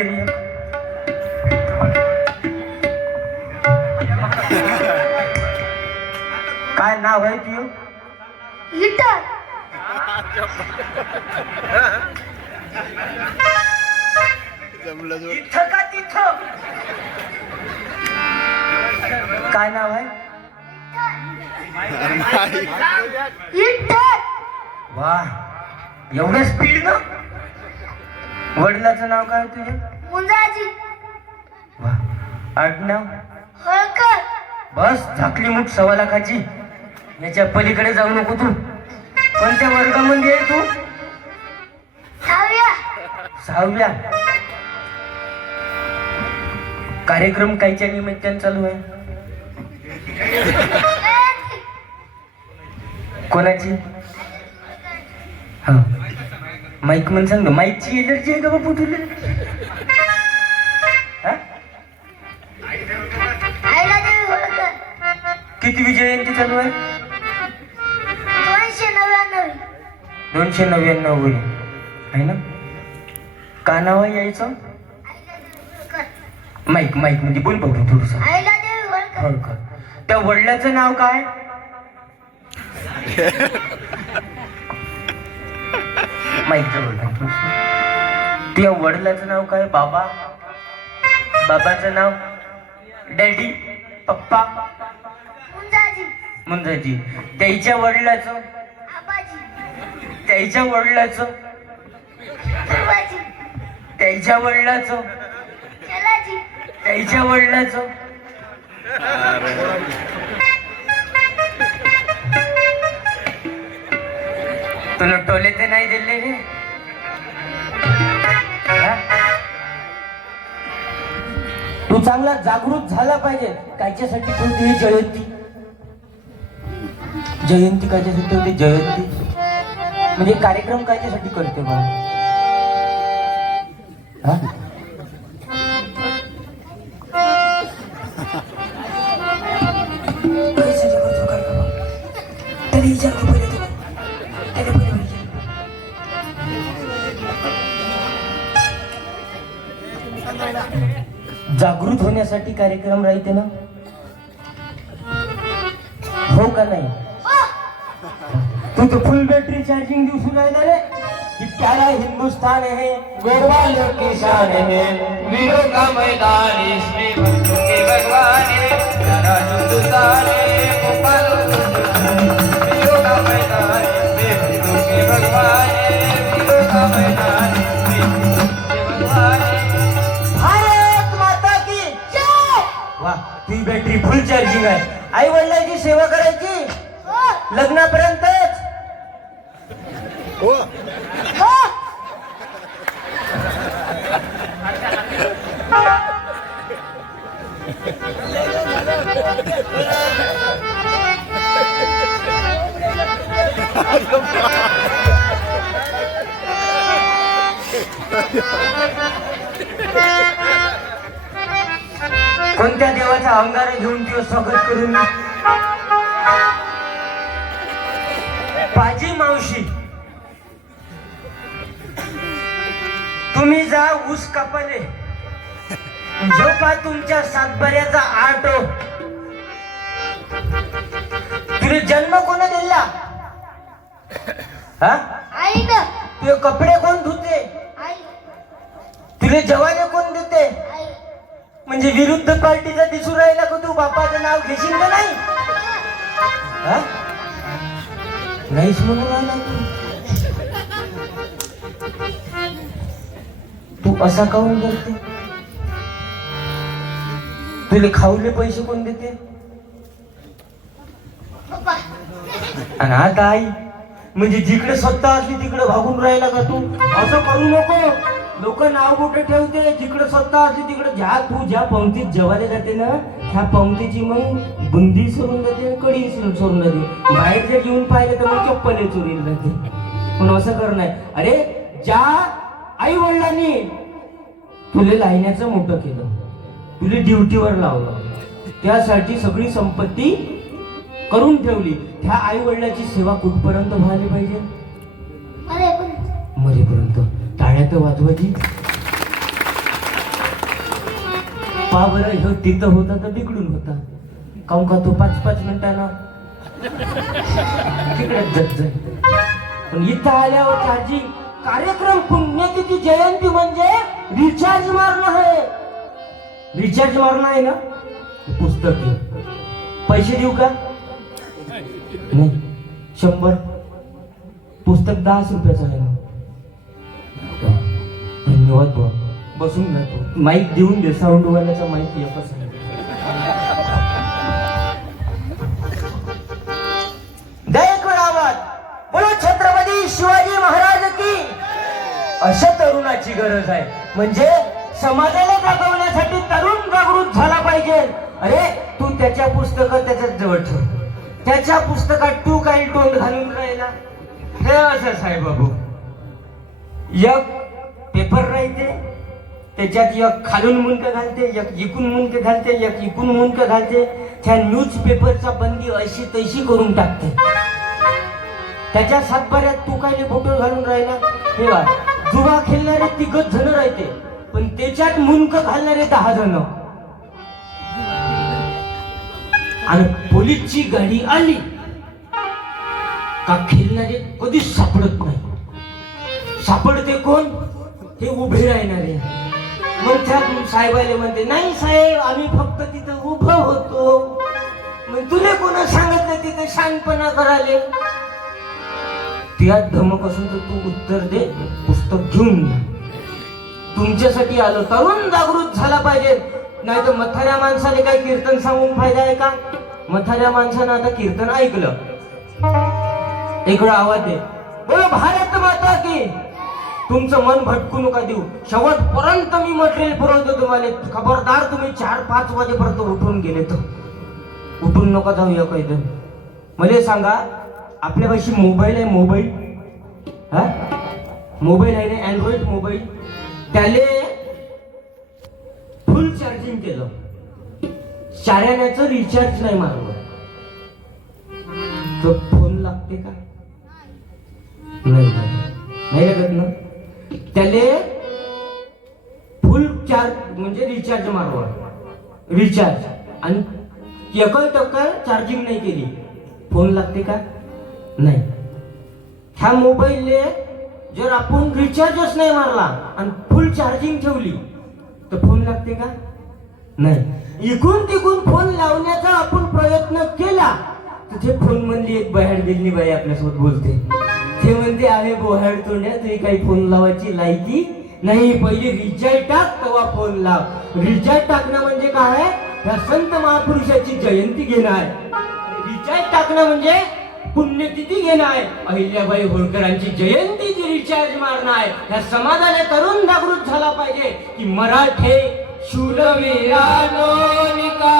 पाहिजे रे. काय नाव आहे तुझं? हिटर. इथं का तिथं? काय नाव आहे? हिटर. वा, एवढं स्पीड ना. वडिलाचं नाव काय तुझे? मुंजाजी. वा, आडनाव? होळकर. बस झाकली मुठ 1.25 लाखाची. याच्या पलीकडे जाऊ नको तू. कोणत्या वर्गामध्ये आहे तू? 6व्या. 6व्या. कार्यक्रम कायच्या निमित्ताने चालू आहे? कोणाची? हा, माईक म्हणून सांग ना. माईकची एलर्जी आहे का बापू तुला? हा? अहिल्यादेवी होळकर. किती जयंती चालू आहे? 299. 299 वर आहे ना. का नाव आहे यायचं? माईक माईक म्हणजे बोल बघू थोडस. अहिल्यादेवी होळकर. त्या वडिलाचं नाव काय? माईक जवळ तुझ्या वडिलाचं नाव काय? बाबा. बाबाचं नाव? डॅडी, पप्पा, मुंजाजी. मुंजाजी. त्याच्या वडिलाचं? आबाजी. त्याच्या वडिलाचं? पूर्वाजी. त्याच्या वडिलाचं? चलाजी. त्याच्या वडिलाचं? तुला टोले ते नाही दिले हे? हा? तू चांगला जागृत झाला पाहिजे. कायच्यासाठी ठेवते ही जयंती? जयंती कायच्यासाठी ठेवते? जयंती म्हणजे कार्यक्रम कायच्यासाठी करते बा? हा? जागृत होण्यासाठी कार्यक्रम राहते ना, हो का नाही? तू तो फुल बॅटरी चार्जिंग दिवस राहिला रे. कि प्यारा हिंदुस्तान है, गोरवालों की शान है, वीरों का मैदान इसमें बंधु के भगवान है, प्यारा हिंदुस्तान है, गोपालों वीरों का मैदान इसमें बंधु के भगवान है, वीरों का मैदान इसमें बंधु के भगवान है. भारत माता की जय. वाह, ती बॅटरी फुल चार्जिंग आहे. आई वडिलांची सेवा करायची लग्नापर्यंतच. हो. कोणत्या देवाचा अंगार घेऊन तुझं स्वागत करून? पाजी मावशी, तुम्ही जा ऊस कापले. झोपा तुमच्या सातबाऱ्याचा आटो. तुझे जन्म कोण दिला? हा? आई ना. तुझे कपडे कोण धुते? आई. तुझे जवाने कोण देते? आई. म्हणजे विरुद्ध पार्टीचा दिसू राहिला का तू? बापाचं नाव घेशील का नाही? हा? नाहीच म्हणून राहिला तू असा काऊन करते? तुले खाऊले पैसे कोण देते? पप्पा. आणि आता आई म्हणजे जिकडे स्वतः असली तिकडे भागून राहिला का तू? असं करू नको. लोक नाव मोठं ठेवते. जिकडे स्वतः असली तिकडे ज्या पंक्तीत जेवायला जाते ना, ह्या पंक्तीची मग बुंदी सोडून जाते, कडी सोडून जाते. बाहेर जर येऊन पाहिलं तर मग चप्पल चोरीला जाते. पण असं करणं नाही. अरे ज्या आई वडिलांनी तुले लायण्याचं मोठं केलं, तुले ड्युटीवर लावलं, त्यासाठी सगळी संपत्ती करून ठेवली, त्या आई वडिलांची सेवा कुठपर्यंत व्हायला पाहिजे? मरेपर्यंत. टाळ्या तर वाजवायची. पा बरं ह्यो तिथं होता तर बिघडून होता काहून का तो 5-5 मिनिटानं तिकडे जात जाईल. पण इथं आल्यावर चार्जिंग कार्यक्रम पुण्यतिथी जयंती म्हणजे रिचार्ज मारणं आहे. रिचार्ज मारणं आहे ना. पुस्तक घे. पैसे देऊ का? नाही. 100. पुस्तक 10 रुपयाचं आहे ना. धन्यवाद भाऊ. बसून जातो. माईक देऊन दे. साऊंड वाल्याचा माईक एकच आहे. एक वेळ आवाज बोलो छत्रपती शिवाजी महाराज की. अशा तरुणाची गरज आहे. म्हणजे समाजाला जागवण्यासाठी तरुण जागृत झाला पाहिजे. अरे तू त्याच्या पुस्तकात त्याच्यात जवळ ठेव. त्याच्या पुस्तकात तू काही तोंड घालून राहिला. हे असंच आहे बाबू. एक पेपर राहते त्याच्यात एक खालून मुंडक घालते, एक इकून मुंडक घालते, एक इकून मुंडक घालते. त्या न्यूज पेपरचा बंदी अशी तशी करून टाकते. त्याच्या सातबाऱ्यात तू काही फोटो घालून राहिला. हे बघ जुवा खेळणारे 3 जण राहते पण त्याच्यात मुंडक घालणारे 10 जण. आणि पोलीसची गाडी आली का खेळणारे कधीच सापडत नाही. सापडते कोण? हे उभे राहणारे. मग त्या साहेबाला म्हणते नाही साहेब आम्ही फक्त तिथं उभं होतो. मग तुला कोणा सांगितलं तिथे शांतपणा कराले. त्यात धमक असून तर तू उत्तर दे. पुस्तक घेऊन घ्या. तुमच्यासाठी आलो. तरुण जागृत झाला पाहिजे. नाही तर म्हाताऱ्या माणसाने काय कीर्तन सांगून फायदा आहे का? म्हाताऱ्या माणसानं आता कीर्तन ऐकलं. इकडं आवाज दे बोलो भारत माता की. तुमचं मन भटकू नका देऊ. शेवटपर्यंत मी मटेरियल पुरवतो तुम्हाला. खबरदार तुम्ही 4-5 वाजेपर्यंत उठून गेले तर उठून नका जाऊ. या काही जण मला सांगा आपल्यापाशी मोबाईल आहे. मोबाईल हा मोबाईल आहे ना अँड्रॉइड मोबाईल. त्याले फुल चार्जिंग केलं. शाळ्याचं रिचार्ज नाही मारलं तर फोन लागते का? नाही लागत ना. त्याले फुल चार्ज म्हणजे रिचार्ज मारवा. रिचार्ज आणि 1% चार्जिंग नाही केली फोन लागते का? नाही. ह्या मोबाईलने जर आपण रिचार्जच नाही मारला आणि फुल चार्जिंग ठेवली तर फोन लागते का? नाही. इकून तिकून फोन लावण्याचा आपण प्रयत्न केला तर ते फोन मधली एक बाहेर दिल्ली बाई आपल्यासोबत बोलते. ते म्हणते आहे बोहाड तोंड्या तुझी काही फोन लावायची लायकी नाही. पहिले रिचार्ज टाक तेव्हा फोन लाव. रिचार्ज टाकणं म्हणजे काय? या संत महापुरुषाची जयंती घेणं आहे. रिचार्ज टाकणं म्हणजे पुण्यतिथी घेणं आहे. अहिल्याबाई होळकरांची जयंतीची रिचार्ज मारणं आहे. या समाजाने तरुण जागृत झाला पाहिजे की मराठे शूरवीरानो निका